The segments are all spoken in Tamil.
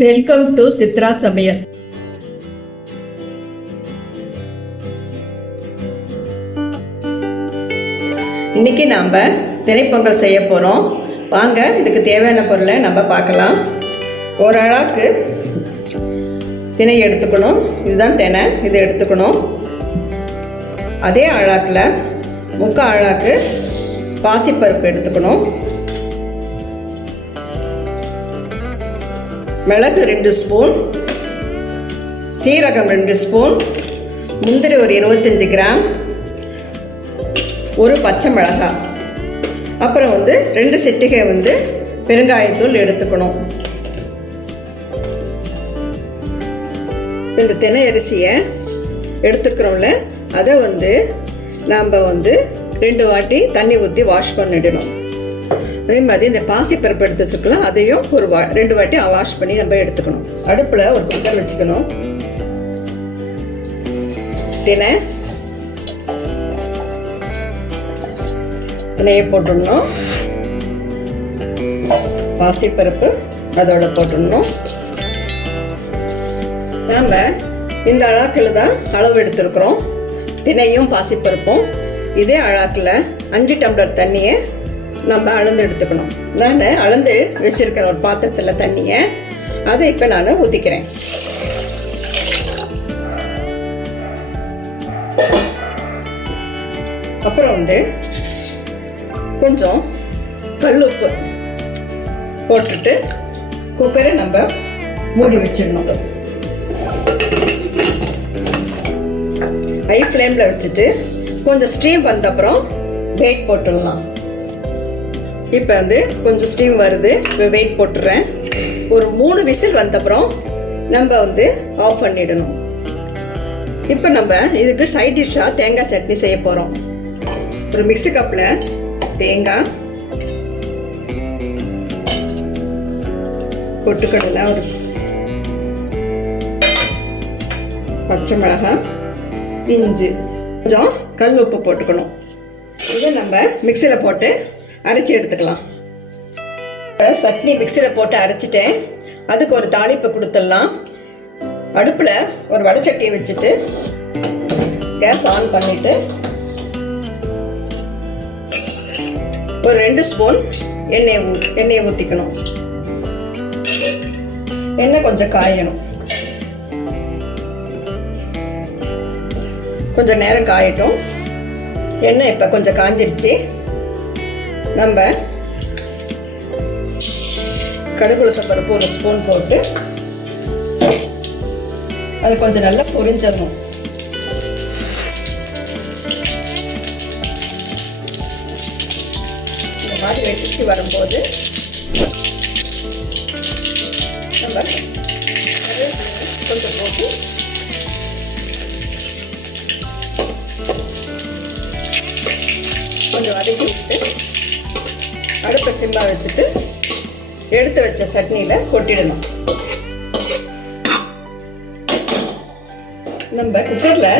வெல்கம் டு சித்ரா சமையல் இன்னைக்கு நாம் தினைப்பொங்கல் செய்ய போகிறோம் வாங்க இதுக்கு தேவையான பொருளை நம்ம பார்க்கலாம். ஒரு அழாக்கு திணை எடுத்துக்கணும். இதுதான் தினை இது எடுத்துக்கணும். அதே அழாக்கில் முக்கால் அழாக்கு பாசிப்பருப்பு எடுத்துக்கணும். மிளகு ரெண்டு ஸ்பூன் சீரகம் ரெண்டு ஸ்பூன் முந்திரி ஒரு இருபத்தஞ்சி கிராம் ஒரு பச்சை மிளகாய். அப்புறம் வந்து ரெண்டு சிட்டிகை வந்து பெருங்காயத்தூள் எடுத்துக்கணும். இந்த தினை அரிசியை எடுத்துக்கிறோம்ல அதை வந்து நாம் வந்து ரெண்டு வாட்டி தண்ணி ஊற்றி வாஷ் பண்ணிடணும். அதே மாதிரி இந்த பாசிப்பருப்பு எடுத்து வச்சுக்கலாம் அதையும் ஒரு வா ரெண்டு வாட்டி வாஷ் பண்ணி நம்ம எடுத்துக்கணும். அடுப்பில் ஒரு குக்கர் வச்சுக்கணும். தினை. தினையை போட்டுடணும். பாசிப்பருப்பு அதோட போட்டுடணும். நாம் இந்த அழாக்கில் தான் அளவு எடுத்துருக்குறோம். தினையும் பாசிப்பருப்பும் இதே அழாக்கில் அஞ்சு டம்ளர் தண்ணியை நம்ம அளந்து எடுத்துக்கணும். நான் அளந்து வச்சிருக்கிற ஒரு பாத்திரத்தில் தண்ணியை அதை இப்போ நான் ஊற்றிக்கிறேன் அப்புறம் வந்து கொஞ்சம் கல்லுப்பு போட்டுட்டு குக்கரை நம்ம மூடி வச்சிடணும். ஹை ஃப்ளேமில் வச்சுட்டு கொஞ்சம் ஸ்டீம் வந்த அப்புறம் வெயிட் போட்டுடலாம். இப்போ வந்து கொஞ்சம் ஸ்டீம் வருது. இப்போ வெயிட் போட்டுறேன். ஒரு மூணு விசில் வந்தப்புறம் நம்ம வந்து ஆஃப் பண்ணிடணும். இப்போ நம்ம இதுக்கு சைட் டிஷ்ஷாக தேங்காய் சட்னி செய்ய போகிறோம் ஒரு மிக்ஸி கப்பில் தேங்காய் பொட்டுக்கடலை ஒரு பச்சை மிளகாய் இஞ்சி கொஞ்சம் கல் உப்பு போட்டுக்கணும். இதை நம்ம மிக்சியில் போட்டு அரைச்சி எடுத்துக்கலாம். சட்னி மிக்சியில் போட்டு அரைச்சிட்டேன். அதுக்கு ஒரு தாளிப்பு கொடுத்துடலாம். அடுப்பில் ஒரு வடைச்சட்டியை வச்சுட்டு கேஸ் ஆன் பண்ணிவிட்டு ஒரு ரெண்டு ஸ்பூன் எண்ணெய் ஊ எண்ணெயை ஊற்றிக்கணும் எண்ணெய் கொஞ்சம் காயணும். கொஞ்சம் நேரம் காயட்டும். எண்ணெய் இப்போ கொஞ்சம் காஞ்சிருச்சு. நம்ம கடுகுளுத்த பருப்பு ஒரு ஸ்பூன் போட்டு அது கொஞ்சம் நல்லா பொரிஞ்சிடணும். இந்த மாதிரி வெடிச்சு வரும்போது நம்ம கொஞ்சம் போட்டு கொஞ்சம் வதக்கி விட்டு அடுப்பை சிம்மாக வச்சுட்டு எடுத்து வச்ச சட்னியில் கொட்டிடணும். நம்ம குக்கரில்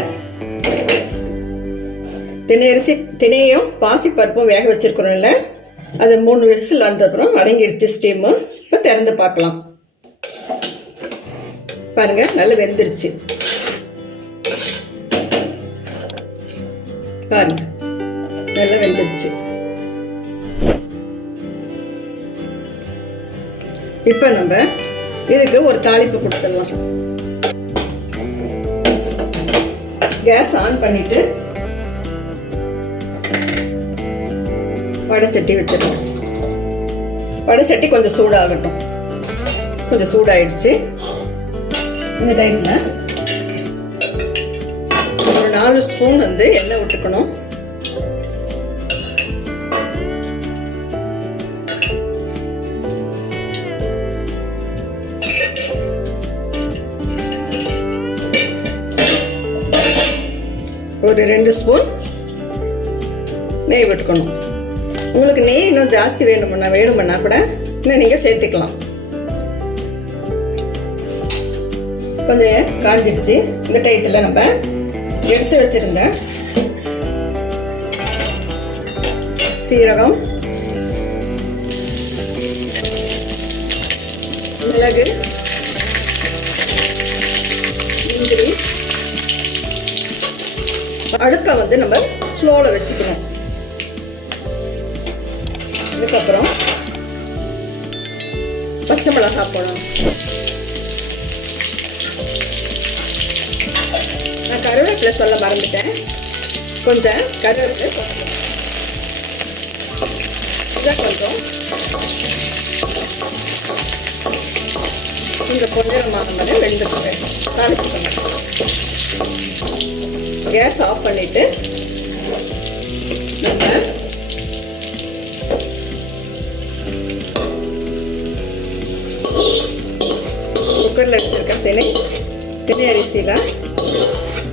தினை அரிசி தினையும் பாசிப்பருப்பும் வேக வச்சுருக்குறோம்ல. அது மூணு விசில் வந்தப்புறம் அடங்கிடுச்சு ஸ்டீமு இப்போ திறந்து பார்க்கலாம். பாருங்கள் நல்லா வெந்துருச்சு. பாருங்க நல்லா வெந்துருச்சு. இப்போ நம்ம இதுக்கு ஒரு தாளிப்பு கொடுத்துடலாம். கேஸ் ஆன் பண்ணிட்டு வடைச்சட்டி வச்சிடலாம். வடைச்சட்டி கொஞ்சம் சூடாகட்டும். கொஞ்சம் சூடாயிடுச்சு. இந்த டைமில் ஒரு நாலு ஸ்பூன் வந்து எண்ணெய் விட்டுக்கணும். ஒரு ரெண்டு ஸ்பூன் நெய் விட்டுக்கணும். உங்களுக்கு நெய் இன்னும் ஜாஸ்தி வேணுமுன்னா வேணுமுன்னா கூட இன்னும் நீங்கள் சேர்த்துக்கலாம். கொஞ்சம் காஞ்சிடுச்சு. இந்த டயத்தில் நம்ம எடுத்து வச்சுருந்த சீரகம் மிளகு முந்திரி அடுப்பை வந்து நம்ம ஸ்லோவில் வச்சுக்கணும். அதுக்கப்புறம் பச்சை மிளகாய் போடணும் நான் கருவேப்பிலை சொல்ல மறந்துட்டேன். கொஞ்சம் கருவேப்பிலை கொஞ்சம் இந்த பொன்னிறமாக மாதிரி வெந்துக்கிறேன் தாளிச்சுக்கணும் கேஸ் ஆஃப் பண்ணிவிட்டு நம்ம குக்கரில் வச்சுருக்க திணை திணை அரிசியில்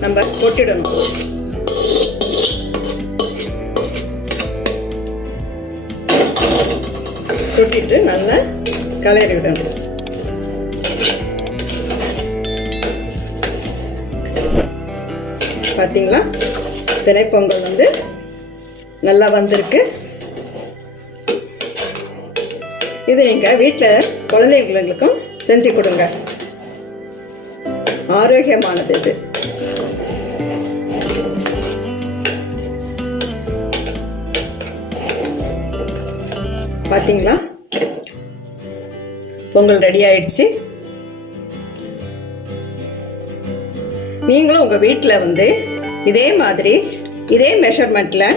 நம்ம கொட்டிடணும். கொட்டிட்டு நல்லா கலரி விடணும் பார்த்தீங்களா தினைப்பொங்கல் வந்து நல்லா வந்திருக்கு. இது நீங்கள் வீட்டில் குழந்தைங்களுக்கும் செஞ்சு கொடுங்க. ஆரோக்கியமானது இது. பார்த்தீங்களா பொங்கல் ரெடி ஆயிடுச்சு. நீங்களும் உங்கள் வீட்டில் வந்து இதே மாதிரி இதே மெஷர்மெண்ட்டில்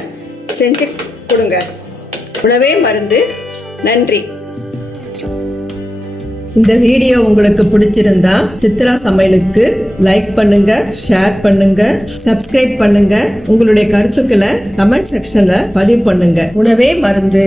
செஞ்சு கொடுங்க. உணவே மருந்து. நன்றி. இந்த வீடியோ உங்களுக்கு பிடிச்சிருந்தா சித்ரா சமையலுக்கு லைக் பண்ணுங்க ஷேர் பண்ணுங்க சப்ஸ்கிரைப் பண்ணுங்க. உங்களுடைய கருத்துக்களை கமெண்ட் செக்ஷன்ல பதிவு பண்ணுங்க. உணவே மருந்து.